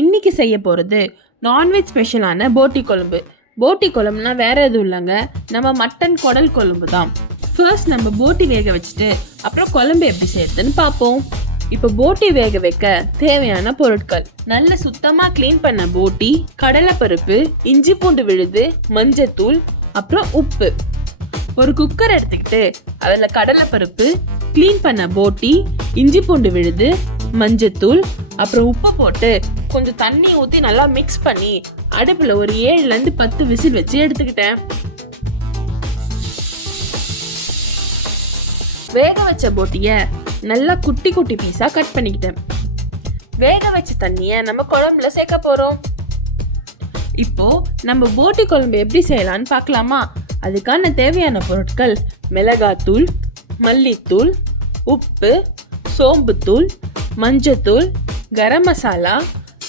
இன்னைக்கு செய்ய போகிறது நான்வெஜ் ஸ்பெஷலான போட்டி குழம்பு. போட்டி குழம்புனா வேற எதுவும் இல்லைங்க, நம்ம மட்டன் குடல் குழம்பு தான். ஃபர்ஸ்ட் நம்ம போட்டி வேக வச்சுட்டு அப்புறம் குழம்பு எப்படி செய்யறதுன்னு பார்ப்போம். இப்போ போட்டி வேக வைக்க தேவையான பொருட்கள்: நல்ல சுத்தமாக க்ளீன் பண்ண போட்டி, கடலைப்பருப்பு, இஞ்சி பூண்டு விழுது, மஞ்சத்தூள், அப்புறம் உப்பு. ஒரு குக்கர் எடுத்துக்கிட்டு அதில் கடலைப்பருப்பு, க்ளீன் பண்ண போட்டி, இஞ்சி பூண்டு விழுது, மஞ்சத்தூள், அப்புறம் உப்பு போட்டு கொஞ்சம் தண்ணி ஊற்றி நல்லா மிக்ஸ் பண்ணி அடுப்பில் ஒரு 7லேருந்து 10 விசில் வச்சு எடுத்துக்கிட்டேன். வேக வச்ச போட்டியை நல்லா குட்டி குட்டி பீஸாக கட் பண்ணிக்கிட்டேன். வேக வச்ச தண்ணியை நம்ம குழம்புல சேர்க்க போகிறோம். இப்போ நம்ம போட்டி குழம்பு எப்படி செய்யலான்னு பார்க்கலாமா? அதுக்கான தேவையான பொருட்கள்: மிளகாத்தூள், மல்லித்தூள், உப்பு, சோம்புத்தூள், மஞ்சத்தூள், கரம் மசாலா,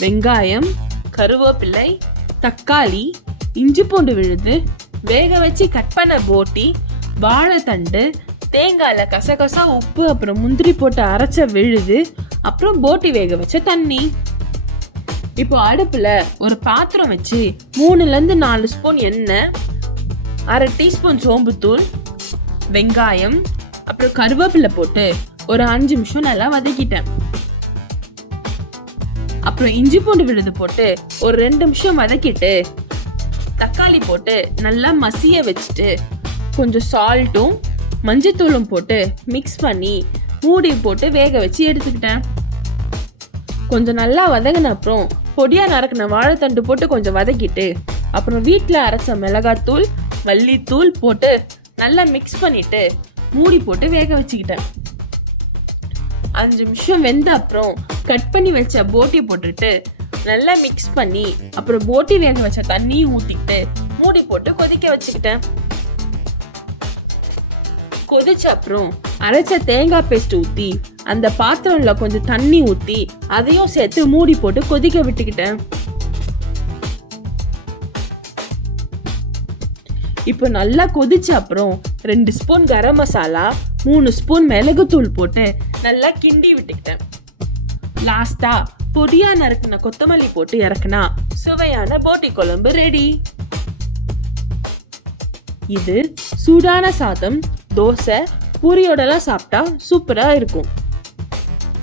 வெங்காயம், கருவேப்பிலை, தக்காளி, இஞ்சி பூண்டு விழுது, வேக வச்சு கட் பண்ண போட்டி, வாழைத்தண்டு, தேங்காயில் கசகசா, உப்பு, அப்புறம் முந்திரி போட்டு அரைச்ச விழுது, அப்புறம் போட்டி வேக வச்ச தண்ணி. இப்போ அடுப்பில் ஒரு பாத்திரம் வச்சு 3லேருந்து 4 ஸ்பூன் எண்ணெய், 1/2 டீஸ்பூன் சோம்புத்தூள், வெங்காயம், அப்புறம் கருவேப்பிலை போட்டு ஒரு 5 நிமிஷம் நல்லா வதக்கிட்டேன். அப்புறம் இஞ்சி பூண்டு விழுது போட்டு ஒரு 2 நிமிஷம் வதக்கிட்டு தக்காளி போட்டு நல்லா மசிய வச்சுட்டு கொஞ்சம் சால்ட்டும் மஞ்சத்தூளும் போட்டு மிக்ஸ் பண்ணி மூடி போட்டு வேக வச்சு எடுத்துக்கிட்டேன். கொஞ்சம் நல்லா வதங்கின அப்புறம் பொடியாக நறுக்கின வாழைத்தண்டு போட்டு கொஞ்சம் வதக்கிட்டு அப்புறம் வீட்டில் அரைச்ச மிளகாத்தூள், மல்லித்தூள் போட்டு நல்லா மிக்ஸ் பண்ணிட்டு மூடி போட்டு வேக வச்சுக்கிட்டேன். 5 நிமிஷம் வெந்த அப்புறம் கட் பண்ணி வச்ச போட்டி போட்டுட்டு நல்லா மிக்ஸ் பண்ணி அப்புறம் போட்டி வேக வச்ச தண்ணியும் ஊற்றிக்கிட்டு மூடி போட்டு கொதிக்க வச்சுக்கிட்டேன். கொதிச்ச அப்புறம் அரைச்ச தேங்காய் பேஸ்ட் ஊற்றி அந்த பாத்திரம்ல கொஞ்சம் தண்ணி ஊற்றி அதையும் சேர்த்து மூடி போட்டு கொதிக்க விட்டுக்கிட்டேன். இப்போ நல்லா கொதிச்ச அப்புறம் 2 ஸ்பூன் கரம் மசாலா, 3 ஸ்பூன் மிளகுத்தூள் போட்டு நல்லா கிண்டி விட்டுக்கிட்டேன். லாஸ்டா பொடியா நறுக்கின கொத்தமல்லி போட்டு இறக்குனா சுவையான போட்டி குழம்பு ரெடி. இது சூடான சாதம், தோசை, பூரியோடலாம் சாப்பிட்டா சூப்பரா இருக்கும்.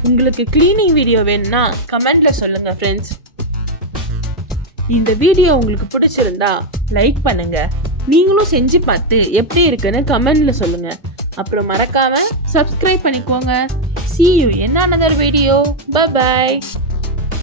உங்களுக்கு கிளீனிங் வீடியோ வேணும்னா கமெண்ட்ல சொல்லுங்க ஃப்ரெண்ட்ஸ். இந்த வீடியோ உங்களுக்கு பிடிச்சிருந்தா லைக் பண்ணுங்க. நீங்களும் செஞ்சு பார்த்து எப்படி இருக்குன்னு கமெண்ட்ல சொல்லுங்க. அப்புறம் மறக்காம சப்ஸ்கிரைப் பண்ணிக்கோங்க. See you in another video. Bye bye.